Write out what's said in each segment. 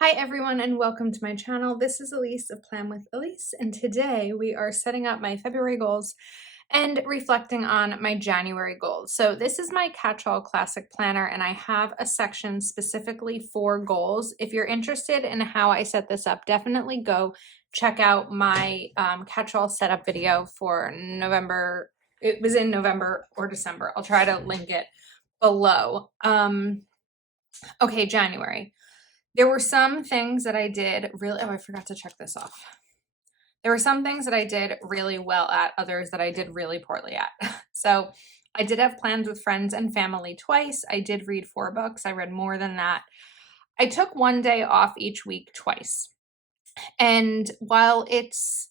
Hi everyone and welcome to my channel. This is Elise of Plan with Elise, and today we are setting up my February goals and reflecting on my January goals. So this is my catch-all classic planner and I have a section specifically for goals. If you're interested in how I set this up, definitely go check out my catch-all setup video for November. It was in November or December. I'll try to link it below. Okay, January. There were some things that I did really, oh, I forgot to check this off. There were some things that I did really well at, others that I did really poorly at. So I did have plans with friends and family twice. I did read 4 books. I read more than that. I took one day off each week twice. And while it's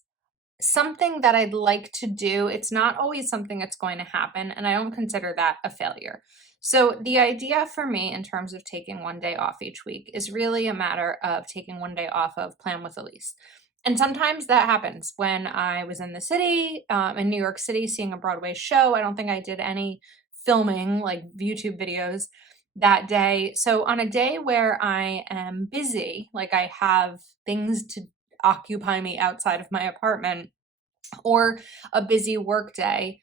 something that I'd like to do, it's not always something that's going to happen, and I don't consider that a failure. So the idea for me in terms of taking one day off each week is really a matter of taking one day off of Plan with Elise. And sometimes that happens. When I was in the city, in New York City, seeing a Broadway show, I don't think I did any filming, like YouTube videos that day. So on a day where I am busy, like I have things to occupy me outside of my apartment, or a busy work day,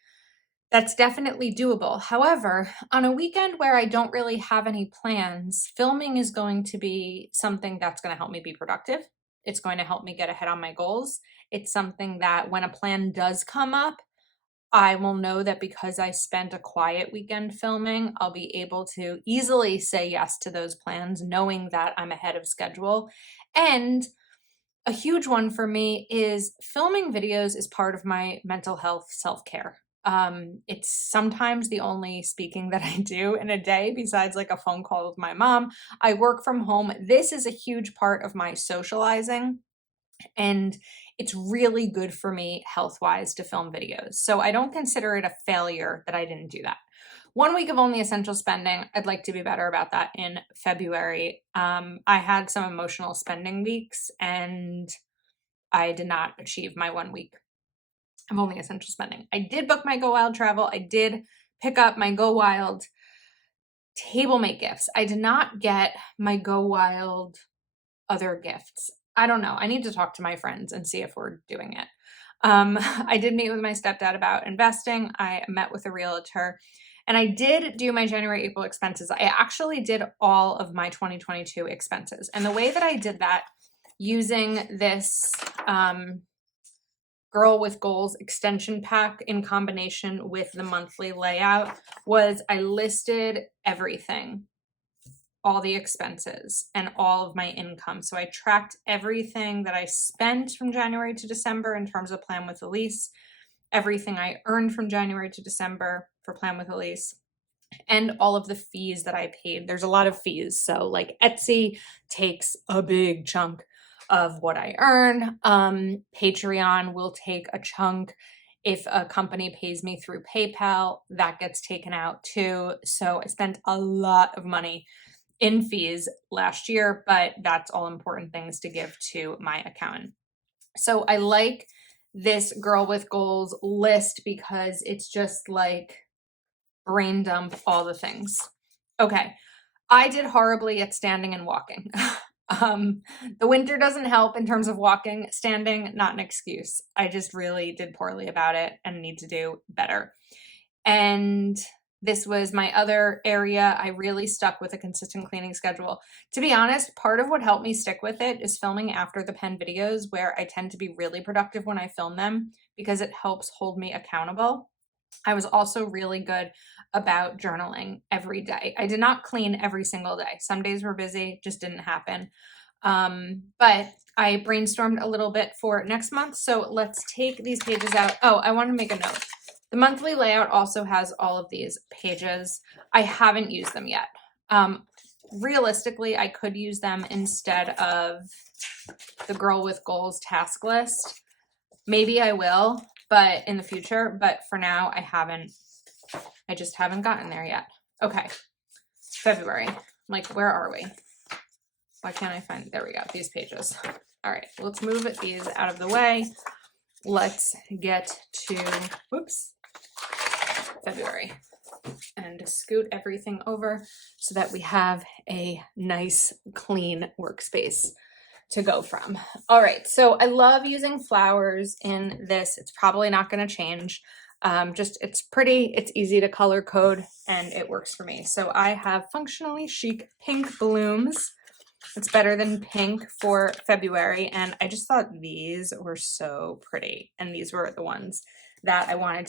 that's definitely doable. However, on a weekend where I don't really have any plans, filming is going to be something that's going to help me be productive. It's going to help me get ahead on my goals. It's something that when a plan does come up, I will know that because I spent a quiet weekend filming, I'll be able to easily say yes to those plans, knowing that I'm ahead of schedule. And a huge one for me is filming videos is part of my mental health self-care. It's sometimes the only speaking that I do in a day besides like a phone call with my mom. I work from home. This is a huge part of my socializing, and it's really good for me health-wise to film videos. So I don't consider it a failure that I didn't do that. 1 week of only essential spending, I'd like to be better about that in February. I had some emotional spending weeks and I did not achieve my 1 week of only essential spending. I did book my Go Wild travel. I did pick up my Go Wild table mate gifts. I did not get my Go Wild other gifts. I don't know. I need to talk to my friends and see if we're doing it. I did meet with my stepdad about investing. I met with a realtor. And I did do my January, April expenses. I actually did all of my 2022 expenses. And the way that I did that using this Girl with Goals extension pack in combination with the monthly layout was I listed everything, all the expenses and all of my income. So I tracked everything that I spent from January to December in terms of Plan with Elise, everything I earned from January to December for Plan with Elise, and all of the fees that I paid. There's a lot of fees. So like Etsy takes a big chunk of what I earn. Patreon will take a chunk. If a company pays me through PayPal, that gets taken out too. So I spent a lot of money in fees last year, but that's all important things to give to my accountant. So I like this Girl with Goals list because it's just like brain dump all the things. Okay, I did horribly at standing and walking. The winter doesn't help in terms of walking. Standing, not an excuse. I just really did poorly about it and need to do better. And this was my other area. I really stuck with a consistent cleaning schedule. To be honest, part of what helped me stick with it is filming after the pen videos, where I tend to be really productive when I film them because it helps hold me accountable. I was also really good about journaling every day. I did not clean every single day. Some days were busy, just didn't happen. But I brainstormed a little bit for next month. So let's take these pages out. Oh, I want to make a note. The monthly layout also has all of these pages. I haven't used them yet. Realistically, I could use them instead of the Girl with Goals task list. Maybe I will, but in the future, but for now I just haven't gotten there yet. Okay, February, like where are we? Why can't I find, there we go, these pages. All right, let's move these out of the way. Let's get to, whoops, February. and scoot everything over so that we have a nice clean workspace to go from. All right, so I love using flowers in this. It's probably not going to change. It's pretty, it's easy to color code, and it works for me. So I have Functionally Chic pink blooms. It's better than pink for February, and I just thought these were so pretty, and these were the ones that I wanted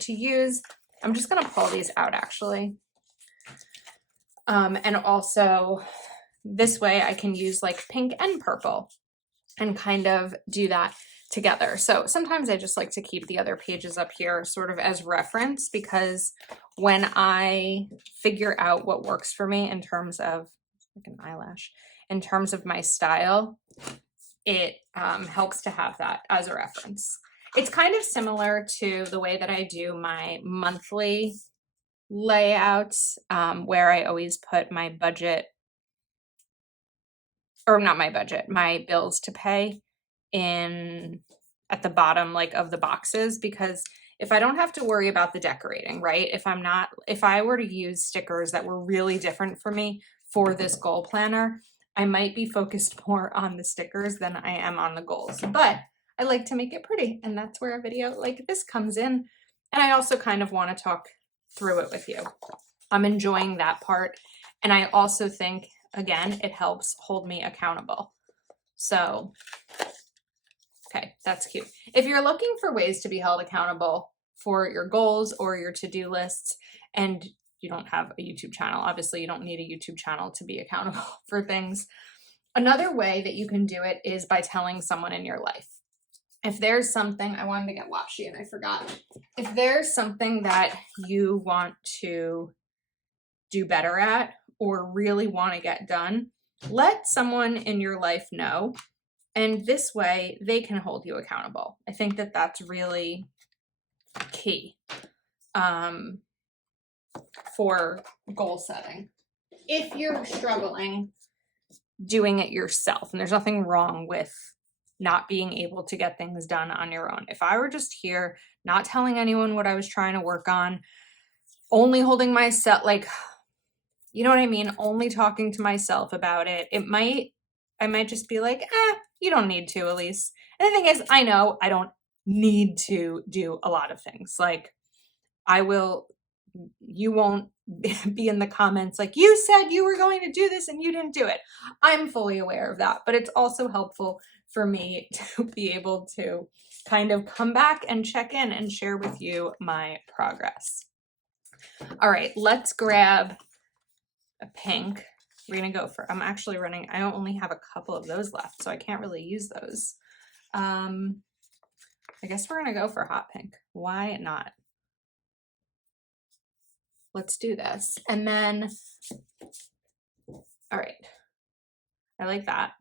to use. I'm just gonna pull these out actually. And also this way I can use like pink and purple and kind of do that together. So sometimes I just like to keep the other pages up here sort of as reference, because when I figure out what works for me in terms of like an eyelash, in terms of my style, it helps to have that as a reference. It's kind of similar to the way that I do my monthly layouts, where I always put my budget, or not my budget, my bills to pay in at the bottom like of the boxes, because if I don't have to worry about the decorating, right? If I were to use stickers that were really different for me for this goal planner, I might be focused more on the stickers than I am on the goals. But I like to make it pretty, and that's where a video like this comes in. And I also kind of want to talk through it with you. I'm enjoying that part. And I also think, again, it helps hold me accountable. So, okay, that's cute. If you're looking for ways to be held accountable for your goals or your to-do lists, and you don't have a YouTube channel, obviously you don't need a YouTube channel to be accountable for things. Another way that you can do it is by telling someone in your life. If there's something, I wanted to get washy and I forgot. If there's something that you want to do better at or really want to get done, let someone in your life know. And this way they can hold you accountable. I think that that's really key for goal setting. If you're struggling doing it yourself, and there's nothing wrong with not being able to get things done on your own. If I were just here, not telling anyone what I was trying to work on, only holding myself, like, you know what I mean? Only talking to myself about it, I might just be like, you don't need to, Elise. And the thing is, I know I don't need to do a lot of things. Like, you won't be in the comments like, you said you were going to do this and you didn't do it. I'm fully aware of that, but it's also helpful for me to be able to kind of come back and check in and share with you my progress. All right, let's grab a pink. We're gonna go for, I'm actually running, I only have a couple of those left, so I can't really use those. I guess we're gonna go for hot pink. Why not? Let's do this. And then, all right, I like that.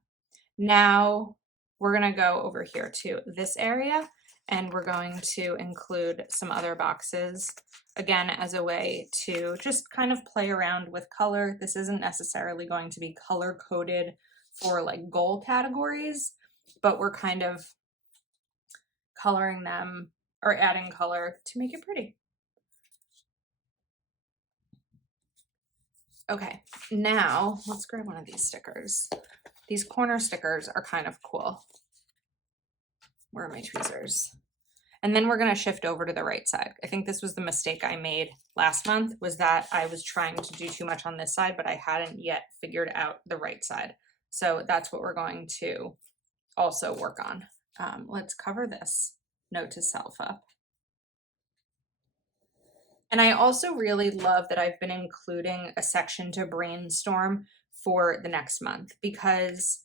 Now we're gonna go over here to this area, and we're going to include some other boxes, again, as a way to just kind of play around with color. This isn't necessarily going to be color coded for like goal categories, but we're kind of coloring them or adding color to make it pretty. Okay, now let's grab one of these stickers. These corner stickers are kind of cool. Where are my tweezers? And then we're gonna shift over to the right side. I think this was the mistake I made last month, was that I was trying to do too much on this side, but I hadn't yet figured out the right side. So that's what we're going to also work on. Let's cover this note to self up. And I also really love that I've been including a section to brainstorm for the next month, because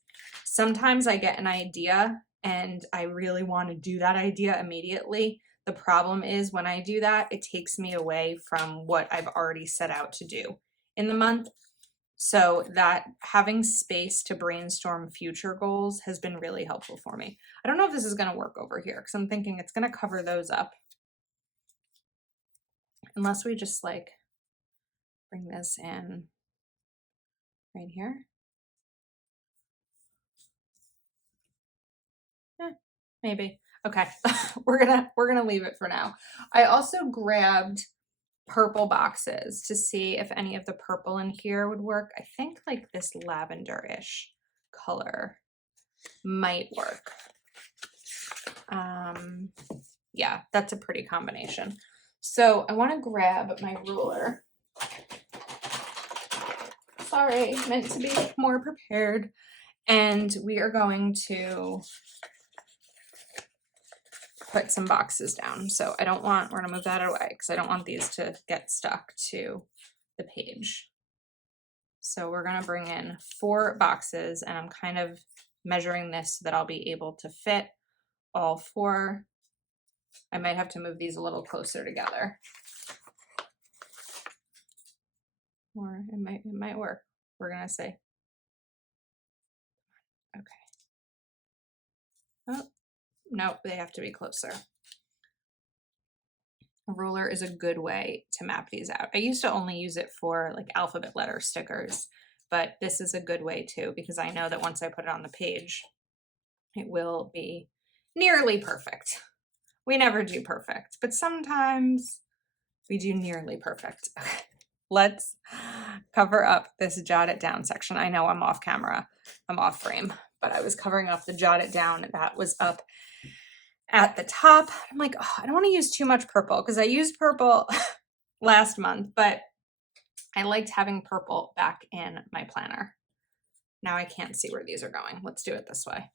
sometimes I get an idea and I really want to do that idea immediately. The problem is when I do that, it takes me away from what I've already set out to do in the month. So that having space to brainstorm future goals has been really helpful for me. I don't know if this is going to work over here because I'm thinking it's going to cover those up. Unless we just like bring this in right here. Maybe. Okay. we're gonna leave it for now. I also grabbed purple boxes to see if any of the purple in here would work. I think like this lavender-ish color might work. Yeah, that's a pretty combination. So I want to grab my ruler. Sorry, meant to be more prepared. And we are going to put some boxes down. So we're gonna move that away because I don't want these to get stuck to the page. So we're gonna bring in 4 boxes, and I'm kind of measuring this so that I'll be able to fit all 4. I might have to move these a little closer together. Or it might work. We're gonna see. Okay. Oh, no, they have to be closer. A ruler is a good way to map these out. I used to only use it for like alphabet letter stickers, but this is a good way too, because I know that once I put it on the page, it will be nearly perfect. We never do perfect, but sometimes we do nearly perfect. Okay. Let's cover up this jot it down section. I know I'm off camera, I'm off frame, but I was covering up the jot it down that was up at the top. I'm like, oh, I don't want to use too much purple because I used purple last month, but I liked having purple back in my planner. Now I can't see where these are going. Let's do it this way.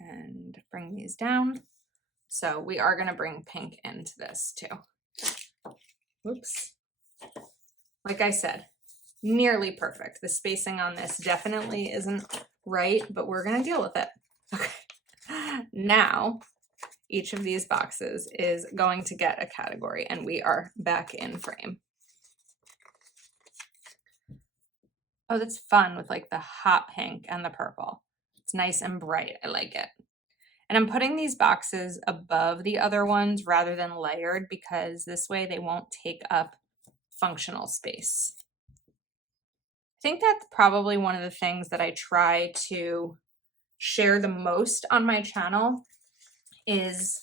And bring these down. So we are going to bring pink into this too. Oops. Like I said, nearly perfect. The spacing on this definitely isn't right, but we're going to deal with it. Okay. Now, each of these boxes is going to get a category, and we are back in frame. Oh, that's fun with like the hot pink and the purple. It's nice and bright. I like it. And I'm putting these boxes above the other ones rather than layered because this way they won't take up functional space. I think that's probably one of the things that I try to share the most on my channel is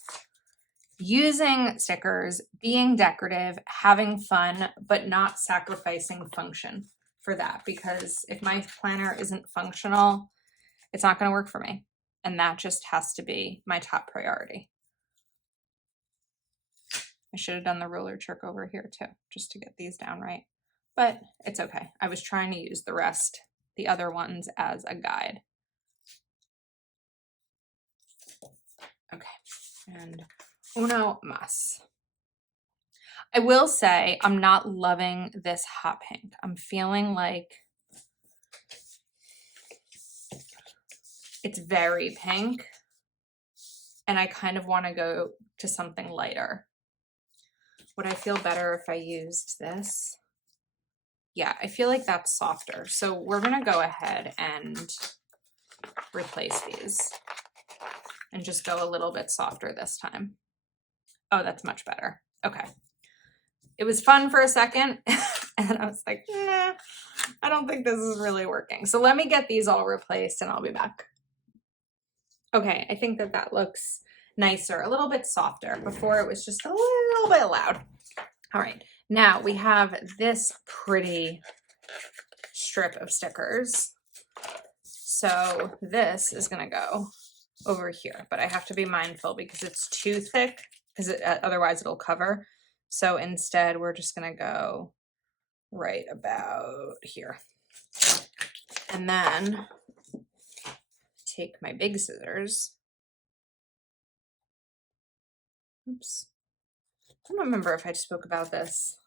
using stickers, being decorative, having fun, but not sacrificing function for that. Because if my planner isn't functional, it's not going to work for me. And that just has to be my top priority. I should have done the ruler trick over here too, just to get these down right. But it's okay. I was trying to use the other ones as a guide. Okay, and uno más. I will say I'm not loving this hot pink. I'm feeling like it's very pink, and I kind of want to go to something lighter. Would I feel better if I used this? Yeah, I feel like that's softer. So we're going to go ahead and replace these and just go a little bit softer this time. Oh, that's much better. Okay. It was fun for a second, and I was like, nah, I don't think this is really working. So let me get these all replaced and I'll be back. Okay, I think that looks nicer, a little bit softer. Before it was just a little bit loud. All right, now we have this pretty strip of stickers. So this is gonna go over here, but I have to be mindful because it's too thick, because otherwise it'll cover. So instead we're just gonna go right about here. And then take my big scissors. Oops. I don't remember if I spoke about this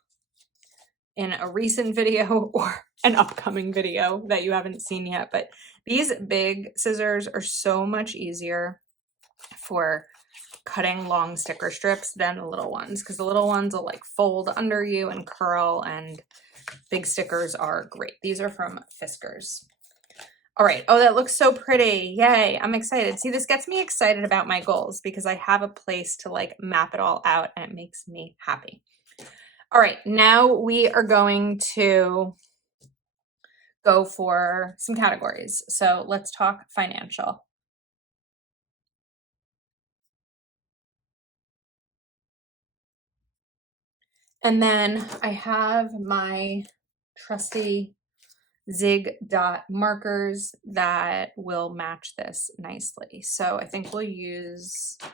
in a recent video or an upcoming video that you haven't seen yet, but these big scissors are so much easier for cutting long sticker strips than the little ones, because the little ones will like fold under you and curl, and big stickers are great. These are from Fiskars. All right. Oh, that looks so pretty. Yay. I'm excited. See, this gets me excited about my goals because I have a place to like map it all out, and it makes me happy. All right. Now we are going to go for some categories. So let's talk financial. And then I have my trusty Zig dot markers that will match this nicely. So I think we'll use, do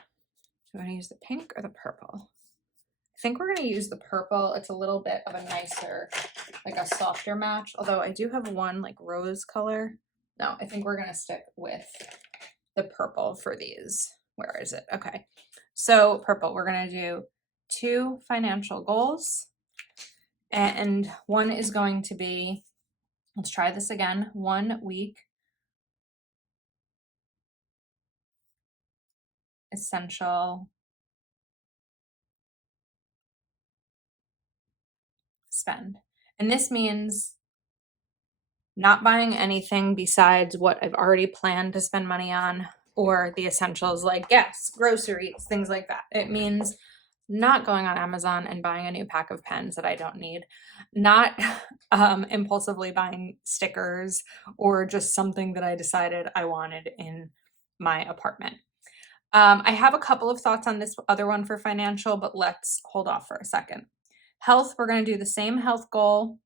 you want to use the pink or the purple? I think we're going to use the purple. It's a little bit of a nicer, like a softer match. Although I do have one like rose color. No, I think we're going to stick with the purple for these. Where is it? Okay. So purple, we're going to do 2 financial goals. And one is going to be, let's try this again, 1 week essential spend. And this means not buying anything besides what I've already planned to spend money on, or the essentials like gas, groceries, things like that. It means not going on Amazon and buying a new pack of pens that I don't need, not impulsively buying stickers or just something that I decided I wanted in my apartment. I have a couple of thoughts on this other one for financial, but let's hold off for a second. Health, we're going to do the same health goal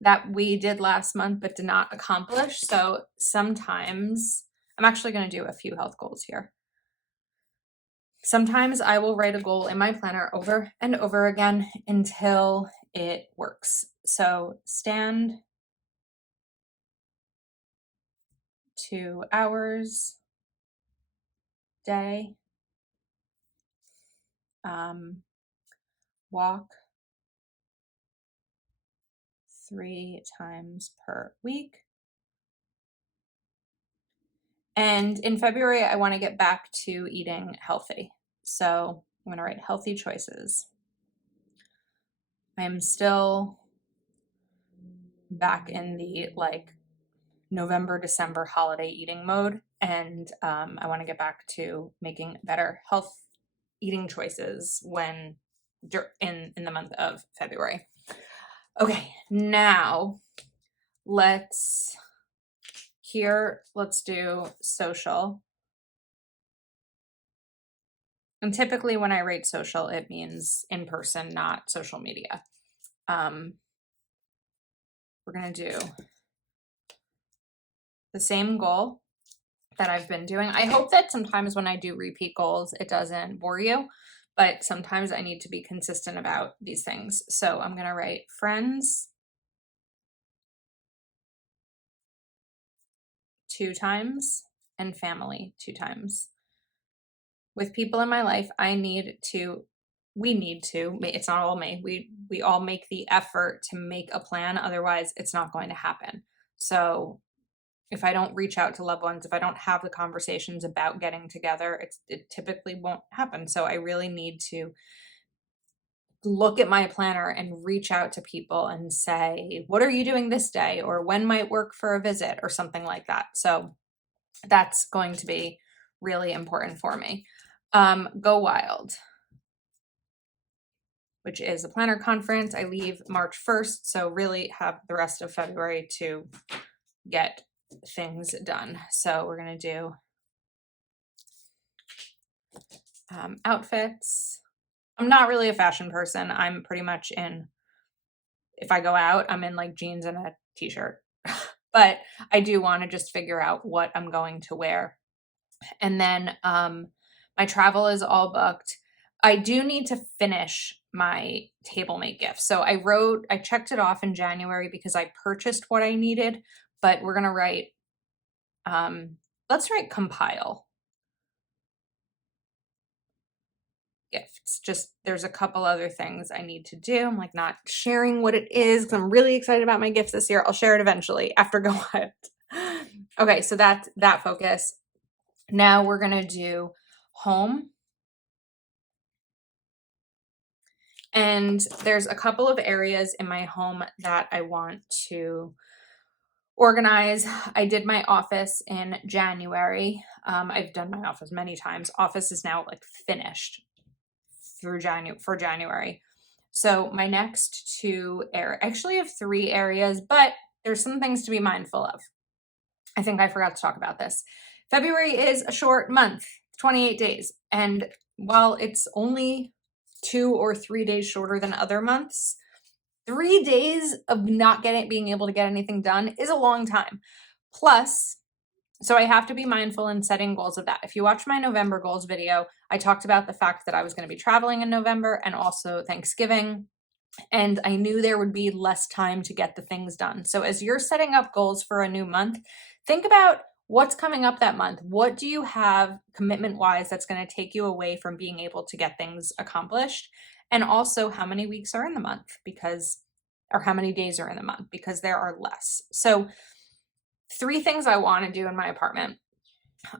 that we did last month but did not accomplish. So sometimes, I'm actually going to do a few health goals here. Sometimes I will write a goal in my planner over and over again until it works. So stand 2 hours day, walk 3 times per week. And in February, I want to get back to eating healthy. So I'm going to write healthy choices. I'm still back in the like November, December holiday eating mode. And I want to get back to making better health eating choices when in the month of February. Okay, now let's do social. And typically when I write social, it means in person, not social media. We're going to do the same goal that I've been doing. I hope that sometimes when I do repeat goals, it doesn't bore you, but sometimes I need to be consistent about these things. So I'm going to write friends 2 times and family 2 times. With people in my life, we need to, it's not all me, we all make the effort to make a plan. Otherwise it's not going to happen. So if I don't reach out to loved ones, if I don't have the conversations about getting together, it typically won't happen. So I really need to look at my planner and reach out to people and say, what are you doing this day? Or when might work for a visit or something like that. So that's going to be really important for me. Go Wild, which is a planner conference. I leave March 1st. So really have the rest of February to get things done. So we're going to do outfits. I'm not really a fashion person. I'm pretty much if I go out, I'm in like jeans and a t-shirt. But I do want to just figure out what I'm going to wear. And then my travel is all booked. I do need to finish my table mate gift. So I checked it off in January because I purchased what I needed, but we're going to write, let's write compile gifts. Just there's a couple other things I need to do. I'm like not sharing what it is because I'm really excited about my gifts this year. I'll share it eventually after Go Wild. Okay, so that's that focus. Now we're going to do home. And there's a couple of areas in my home that I want to organize. I did my office in January. I've done my office many times. Office is now like finished for January. So my next 2 areas, actually have 3 areas, but there's some things to be mindful of. I think I forgot to talk about this. February is a short month, 28 days. And while it's only 2 or 3 days shorter than other months. 3 days of not being able to get anything done is a long time. Plus, so I have to be mindful in setting goals of that. If you watch my November goals video, I talked about the fact that I was going to be traveling in November and also Thanksgiving, and I knew there would be less time to get the things done. So as you're setting up goals for a new month, think about what's coming up that month. What do you have commitment-wise that's going to take you away from being able to get things accomplished? And also how many weeks are in the month, or how many days are in the month, because there are less. So 3 things I want to do in my apartment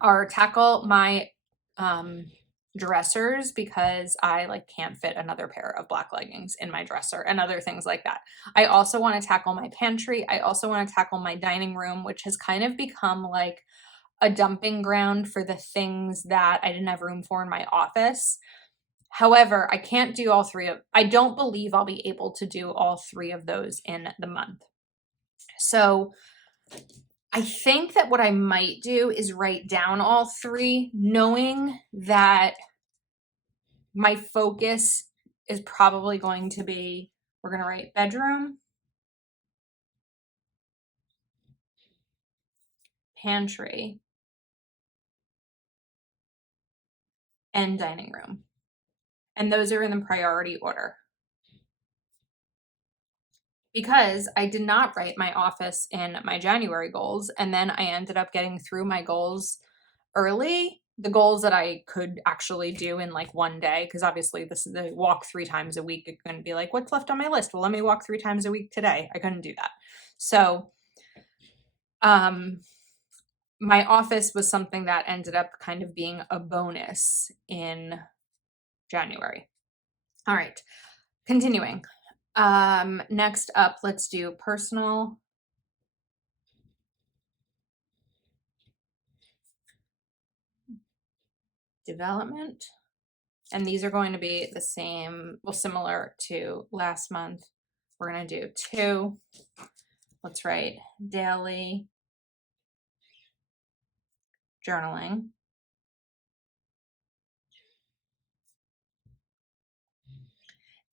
are tackle my dressers, because I can't fit another pair of black leggings in my dresser, and other things like that. I also want to tackle my pantry. I also want to tackle my dining room, which has kind of become like a dumping ground for the things that I didn't have room for in my office. However, I can't do all 3 of, I don't believe I'll be able to do all 3 of those in the month. So I think that what I might do is write down all 3, knowing that my focus is probably going to be, we're going to write bedroom, pantry, and dining room. And those are in the priority order. Because I did not write my office in my January goals, and then I ended up getting through my goals early, the goals that I could actually do in like one day, because obviously this is the walk 3 times a week. It couldn't be like, what's left on my list? Well, let me walk 3 times a week today. I couldn't do that. So my office was something that ended up kind of being a bonus in January. All right, continuing. Next up, let's do personal development. And these are going to be the same, well, similar to last month. We're going to do 2. Let's write daily journaling.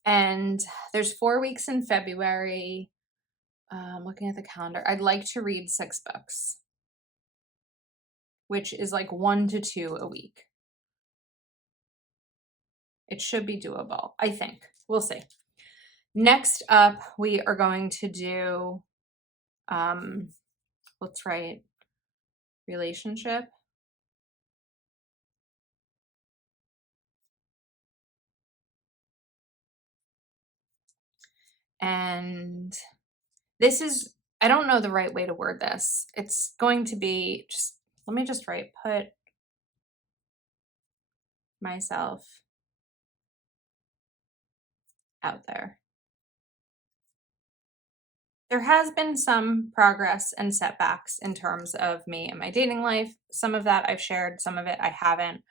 And there's 4 weeks in February. Looking at the calendar, I'd like to read 6 books, which is like 1 to 2 a week. It should be doable, I think. We'll see. Next up, we are going to do, let's write relationship. And this is, I don't know the right way to word this. It's going to be just, let me just write, put myself out there. There has been some progress and setbacks in terms of me and my dating life. Some of that I've shared, some of it I haven't.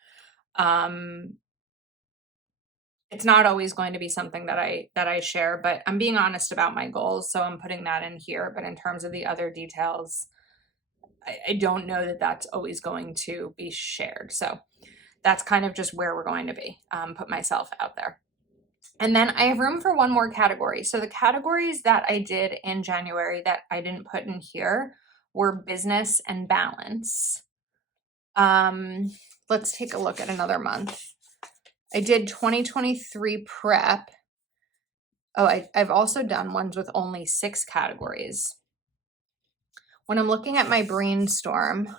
It's not always going to be something that I share, but I'm being honest about my goals, so I'm putting that in here. But in terms of the other details, I don't know that that's always going to be shared. So that's kind of just where we're going to be, put myself out there. And then I have room for 1 more category. So the categories that I did in January that I didn't put in here were business and balance. Let's take a look at another month. I did 2023 prep. Oh, I've also done ones with only 6 categories. When I'm looking at my brainstorm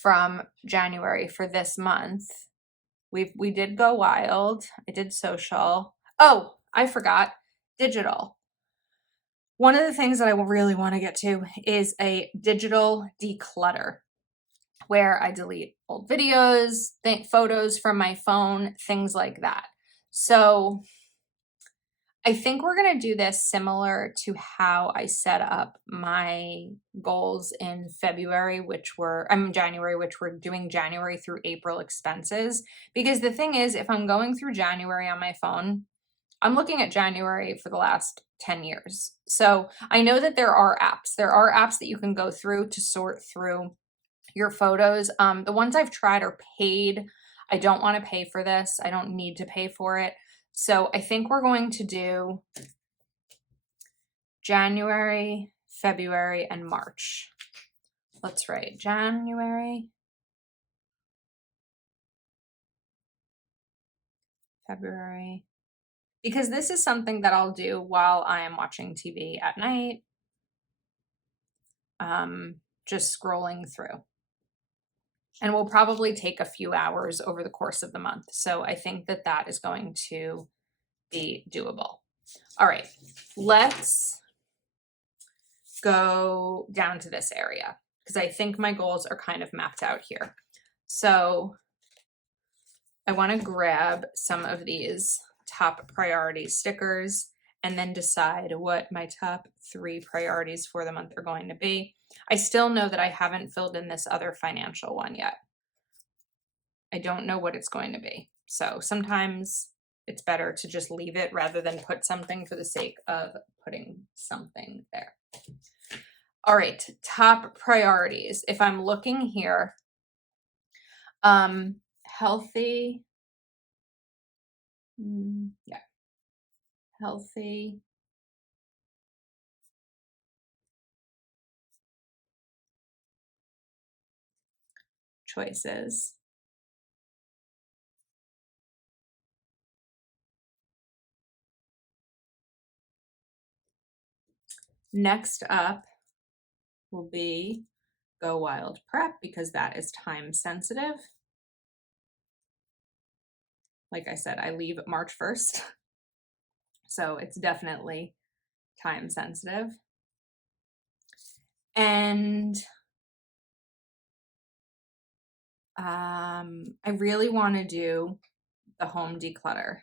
from January for this month, we did go wild. I did social. Oh, I forgot digital. One of the things that I really want to get to is a digital declutter, where I delete old videos, photos from my phone, things like that. So I think we're going to do this similar to how I set up my goals in January, which were doing January through April expenses. Because the thing is, if I'm going through January on my phone, I'm looking at January for the last 10 years. So I know that there are apps. There are apps that you can go through to sort through your photos. The ones I've tried are paid. I don't want to pay for this. I don't need to pay for it. So I think we're going to do January, February, and March. Let's write January, February, because this is something that I'll do while I am watching TV at night, just scrolling through. And will probably take a few hours over the course of the month. So I think that that is going to be doable. All right, let's go down to this area because I think my goals are kind of mapped out here. So I want to grab some of these top priority stickers and then decide what my top 3 priorities for the month are going to be. I still know that I haven't filled in this other financial one yet. I don't know what it's going to be. So sometimes it's better to just leave it rather than put something for the sake of putting something there. All right, top priorities. If I'm looking here, healthy, healthy, choices. Next up will be Go Wild Prep because that is time sensitive. Like I said, I leave March 1st, so it's definitely time sensitive. And I really want to do the home declutter.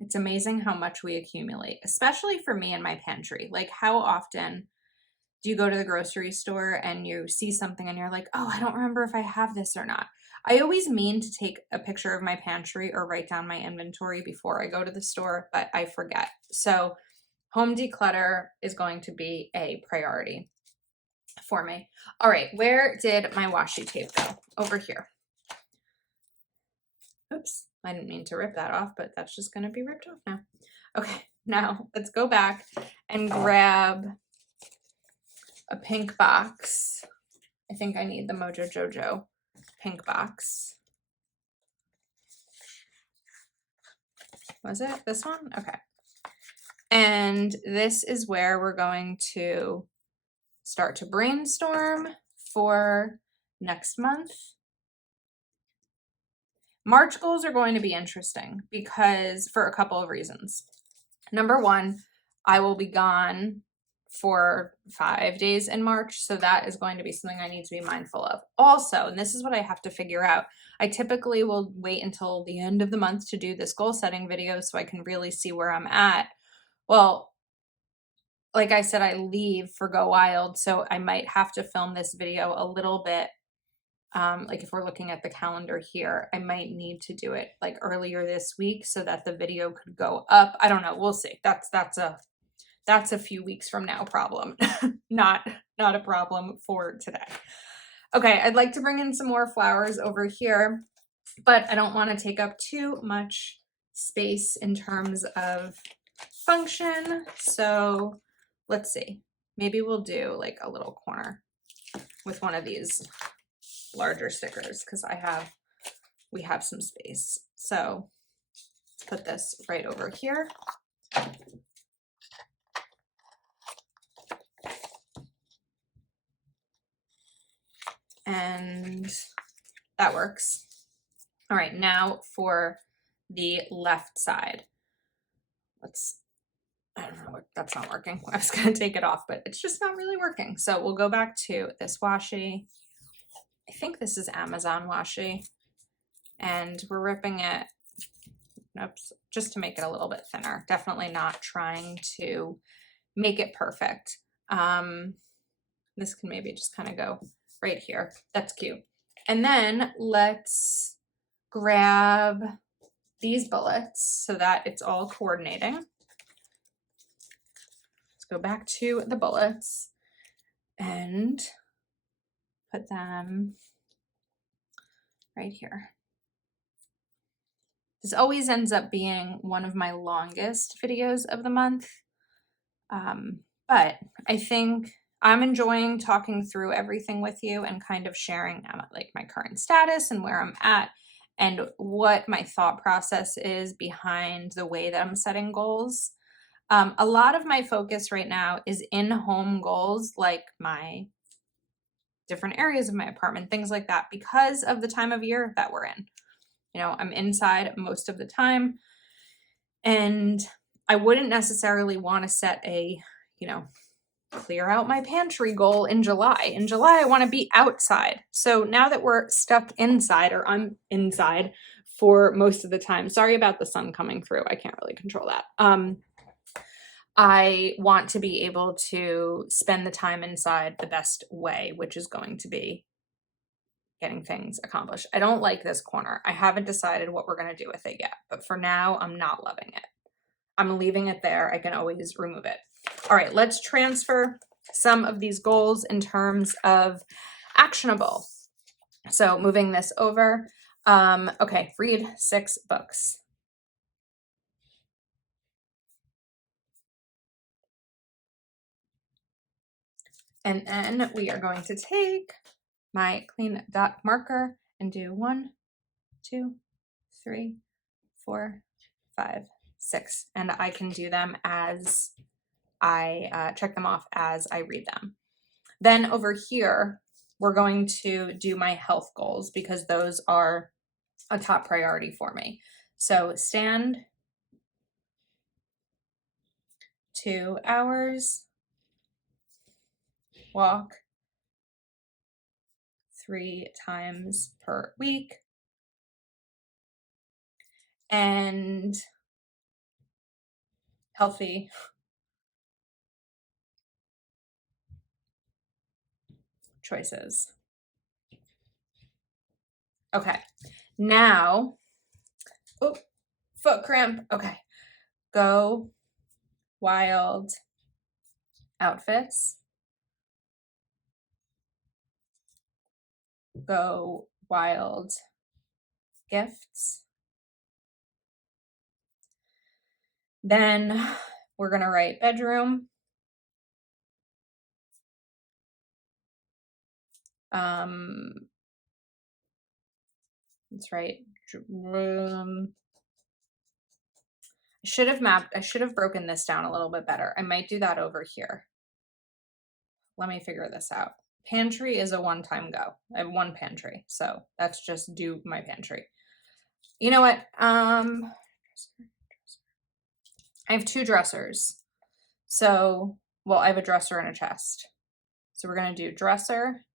It's amazing how much we accumulate, especially for me in my pantry. Like, how often do you go to the grocery store and you see something and you're like, oh, I don't remember if I have this or not. I always mean to take a picture of my pantry or write down my inventory before I go to the store, but I forget. So home declutter is going to be a priority for me. All right, where did my washi tape go? Over here. Oops, I didn't mean to rip that off, but that's just going to be ripped off now. Okay, now let's go back and grab a pink box. I think I need the Mojo Jojo pink box. Was it this one? Okay. And this is where we're going to start to brainstorm for next month. March goals are going to be interesting because for a couple of reasons. Number one, I will be gone for 5 days in March, so that is going to be something I need to be mindful of. Also, and this is what I have to figure out, I typically will wait until the end of the month to do this goal setting video so I can really see where I'm at. Well, like I said, I leave for Go Wild, so I might have to film this video a little bit. Like if we're looking at the calendar here, I might need to do it like earlier this week so that the video could go up. I don't know. We'll see. That's a few weeks from now problem, not a problem for today. Okay, I'd like to bring in some more flowers over here, but I don't want to take up too much space in terms of function. So let's see. Maybe we'll do like a little corner with one of these larger stickers because we have some space. So let's put this right over here. And that works. All right, now for the left side. I don't know what, that's not working. I was gonna take it off, but it's just not really working. So we'll go back to this washi. I think this is Amazon washi, and we're ripping it, oops, just to make it a little bit thinner. Definitely not trying to make it perfect. This can maybe just kind of go right here. That's cute. And then let's grab these bullets so that it's all coordinating. Let's go back to the bullets and put them right here. This always ends up being one of my longest videos of the month. But I think I'm enjoying talking through everything with you and kind of sharing like my current status and where I'm at and what my thought process is behind the way that I'm setting goals. A lot of my focus right now is in-home goals, like my different areas of my apartment, things like that, because of the time of year that we're in. You know, I'm inside most of the time, and I wouldn't necessarily want to set a, you know, clear out my pantry goal in July. In July, I want to be outside. So now that we're stuck inside, or I'm inside for most of the time, sorry about the sun coming through. I can't really control that. I want to be able to spend the time inside the best way, which is going to be getting things accomplished. I don't like this corner. I haven't decided what we're going to do with it yet, but for now, I'm not loving it. I'm leaving it there. I can always remove it. All right, let's transfer some of these goals in terms of actionable. So moving this over. Okay, read 6 books. And then we are going to take my clean dot marker and do 1, 2, 3, 4, 5, 6. And I can do them as I check them off as I read them. Then over here, we're going to do my health goals because those are a top priority for me. So stand 2 hours, walk 3 times per week, and healthy choices. Okay, now, oh, foot cramp. Okay, go wild outfits, go wild gifts. Then we're gonna write bedroom. That's right. I should have broken this down a little bit better. I might do that over here. Let me figure this out. Pantry is a one-time go. I have 1 pantry, so that's just do my pantry. You know what? I have 2 dressers. So, well, I have a dresser and a chest. So we're gonna do dresser.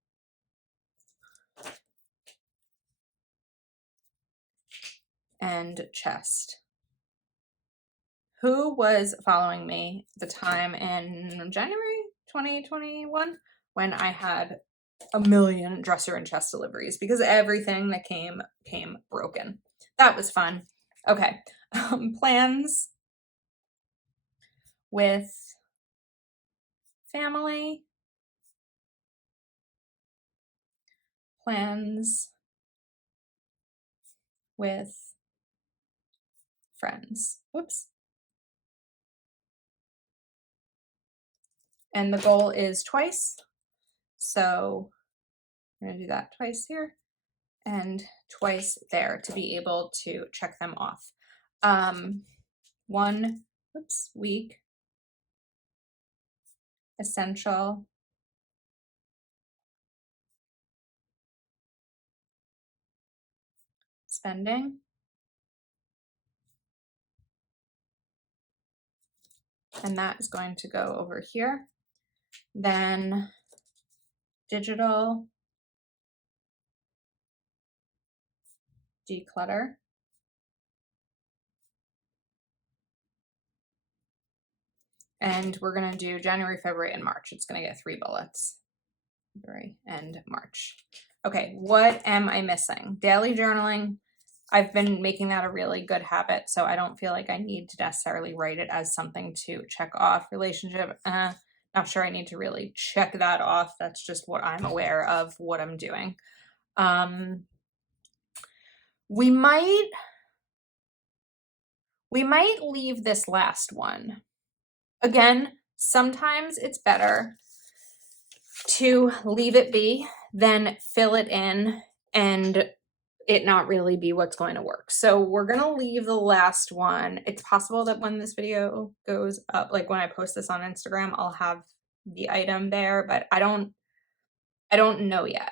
And chest. Who was following me the time in January 2021 when I had a million dresser and chest deliveries because everything that came broken. That was fun. Okay. Plans with family. Plans with friends. Whoops. And the goal is twice. So I'm going to do that twice here and twice there to be able to check them off. 1 week essential spending. And that is going to go over here. Then digital declutter. And we're going to do January, February, and March. It's going to get 3 bullets. February and March. Okay, what am I missing? Daily journaling. I've been making that a really good habit, so I don't feel like I need to necessarily write it as something to check off. Relationship, not sure I need to really check that off. That's just what I'm aware of what I'm doing. We might leave this last one. Again, sometimes it's better to leave it be than fill it in and it not really be what's going to work. So we're going to leave the last one. It's possible that when this video goes up, like when I post this on Instagram, I'll have the item there, but I don't know yet.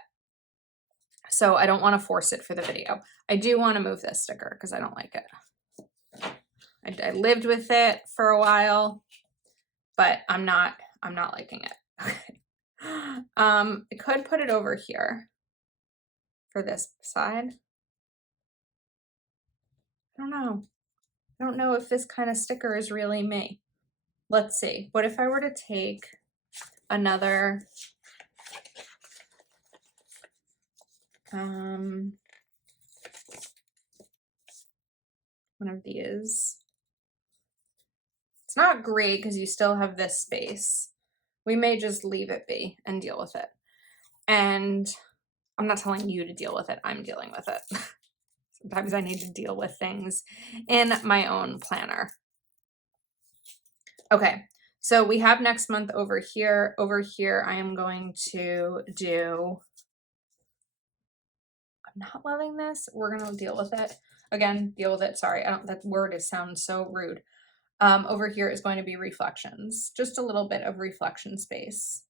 So I don't want to force it for the video. I do want to move this sticker because I don't like it. I lived with it for a while, but I'm not liking it. Okay. I could put it over here for this side. I don't know. I don't know if this kind of sticker is really me. Let's see. What if I were to take another one of these? It's not great because you still have this space. We may just leave it be and deal with it. And I'm not telling you to deal with it. I'm dealing with it. Sometimes I need to deal with things in my own planner. Okay, so we have next month over here. Over here, I am going to do, I'm not loving this. We're going to deal with it. Again, deal with it. Sorry, that word sounds so rude. Over here is going to be reflections. Just a little bit of reflection space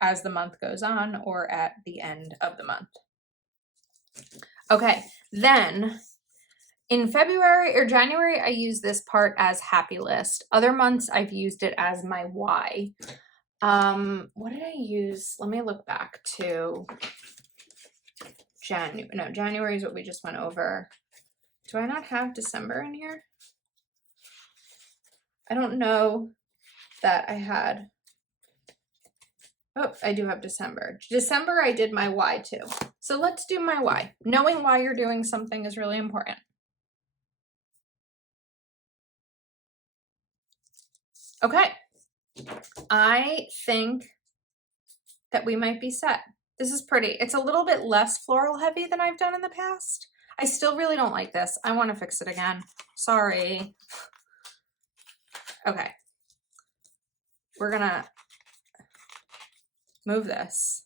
as the month goes on or at the end of the month. Okay, then in February or January, I use this part as happy list. Other months, I've used it as my why. What did I use? Let me look back to January. No, January is what we just went over. Do I not have December in here? I don't know that I had. Oh, I do have December. December, I did my why too. So let's do my why. Knowing why you're doing something is really important. Okay. I think that we might be set. This is pretty. It's a little bit less floral heavy than I've done in the past. I still really don't like this. I want to fix it again. Sorry. Okay. We're gonna move this.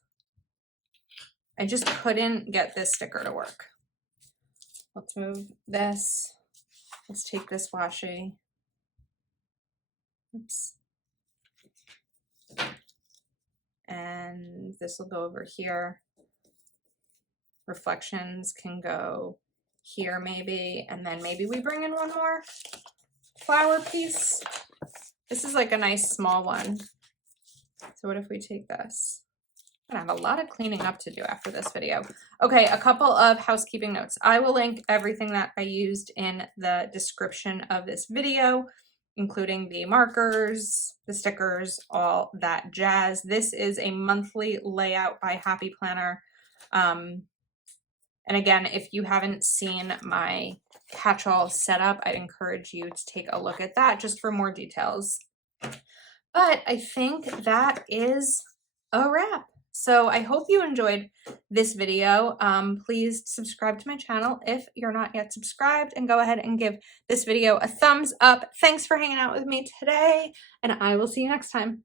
I just couldn't get this sticker to work. Let's move this. Let's take this washi. Oops. And this will go over here. Reflections can go here maybe, and then maybe we bring in one more flower piece. This is like a nice small one. So what if we take this? I'm gonna have a lot of cleaning up to do after this video. Okay, a couple of housekeeping notes. I will link everything that I used in the description of this video, including the markers, the stickers, all that jazz. This is a monthly layout by Happy Planner. And again, if you haven't seen my catch-all setup, I'd encourage you to take a look at that just for more details. But I think that is a wrap. So I hope you enjoyed this video. Please subscribe to my channel if you're not yet subscribed, and go ahead and give this video a thumbs up. Thanks for hanging out with me today, and I will see you next time.